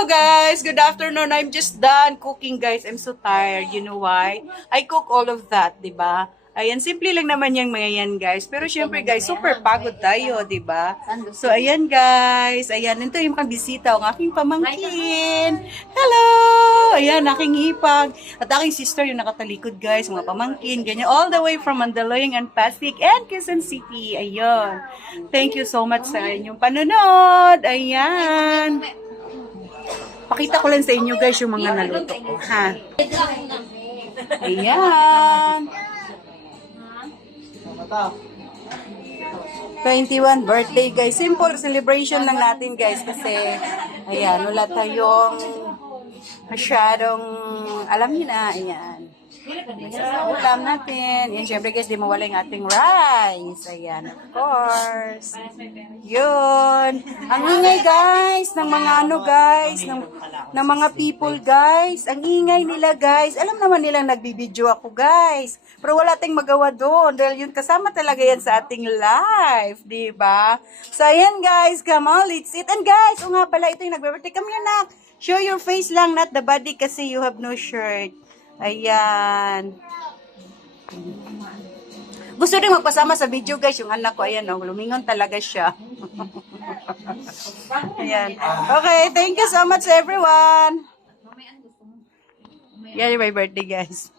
Hello guys, good afternoon. I'm just done cooking guys. I'm so tired. You know why? I cook all of that, 'di ba? Ayan, simple lang naman yung mga yan guys. Pero syempre guys, super pagod tayo, 'di ba? So ayan guys, ayan, ito yung mga bisita, ang aking pamangkin. Hello! Ayan, aking hipag. At aking sister yung nakatalikod guys, mga pamangkin, ganyan. All the way from Mandaluyong and Pasig and Quezon City. Ayun. Thank you so much sa inyong panonood. Ayan. Pakita ko lang sa inyo guys yung mga naluto ko, ha? Ayan. 21 birthday guys. Simple celebration lang natin guys kasi ayan, wala tayong masyadong alam niyo na, ayan. Sa ulam natin. Yan, syempre guys, di mawala yung ating rice. Ayan, of course. Yun. Ang ingay guys, ng mga ano guys, ng mga people guys. Ang ingay nila guys. Alam naman nilang nagbibideo ako guys. Pero wala tayong magawa doon. Dahil yun, kasama talaga yan sa ating life. Diba? So ayan guys, come on, let's eat. And guys, o nga pala, ito yung nagbe-birthday. Come here na. Show your face lang, not the body kasi you have no shirt. Ayan. Gusto rin magpasama sa video guys, yung anak ko, ayan, oh, lumingon talaga siya. Ayan. Okay, thank you so much everyone. Yan yung my birthday guys.